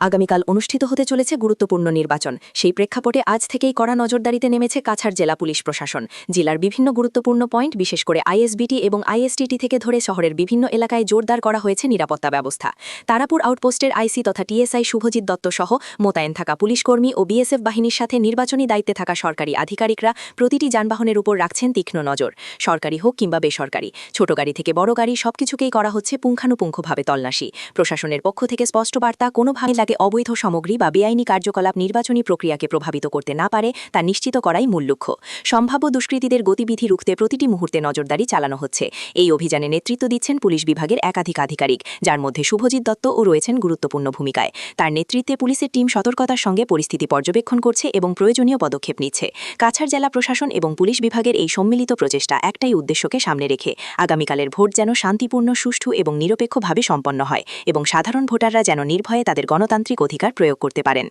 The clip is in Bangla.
আগামীকাল অনুষ্ঠিত হতে চলেছে গুরুত্বপূর্ণ নির্বাচন। সেই প্রেক্ষাপটে আজ থেকেই কড়া নজরদারিতে নেমেছে কাছাড় জেলা পুলিশ প্রশাসন। জেলার বিভিন্ন গুরুত্বপূর্ণ পয়েন্ট, বিশেষ করে আইএসবিটি এবং আইএসটিটি থেকে ধরে শহরের বিভিন্ন এলাকায় জোরদার করা হয়েছে নিরাপত্তা ব্যবস্থা। তারাপুর আউটপোস্টের আইসি তথা টিএসআই শুভজিৎ দত্ত সহ মোতায়েন থাকা পুলিশকর্মী ও বিএসএফ বাহিনীর সাথে নির্বাচনী দায়িত্বে থাকা সরকারি আধিকারিকরা প্রতিটি যানবাহনের উপর রাখছেন তীক্ষ্ণ নজর। সরকারি হোক কিংবা বেসরকারি, ছোট গাড়ি থেকে বড় গাড়ি, সবকিছুকেই করা হচ্ছে পুঙ্খানুপুঙ্খভাবে তল্লাশি। প্রশাসনের পক্ষ থেকে স্পষ্ট বার্তা, কোনোভাবে অবৈধ সামগ্রী বা বেআইনি কার্যকলাপ নির্বাচনী প্রক্রিয়াকে প্রভাবিত করতে না পারে তা নিশ্চিত করাই মূল লক্ষ্য। সম্ভাব্য দুষ্কৃতীদের গতিবিধি রুখতে প্রতিটি মুহূর্তে নজরদারি চালানো হচ্ছে। এই অভিযানে নেতৃত্ব দিচ্ছেন পুলিশ বিভাগের একাধিক আধিকারিক, যার মধ্যে শুভজিৎ দত্তও রয়েছেন গুরুত্বপূর্ণ ভূমিকায়। তার নেতৃত্বে পুলিশের টিম সতর্কতার সঙ্গে পরিস্থিতি পর্যবেক্ষণ করছে এবং প্রয়োজনীয় পদক্ষেপ নিচ্ছে। কাছাড় জেলা প্রশাসন এবং পুলিশ বিভাগের এই সম্মিলিত প্রচেষ্টা একটাই উদ্দেশ্যকে সামনে রেখে, আগামীকালের ভোট যেন শান্তিপূর্ণ, সুষ্ঠু এবং নিরপেক্ষভাবে সম্পন্ন হয় এবং সাধারণ ভোটাররা যেন নির্ভয়ে তাদের গণতান্ত্রিক অধিকার প্রয়োগ করতে পারেন।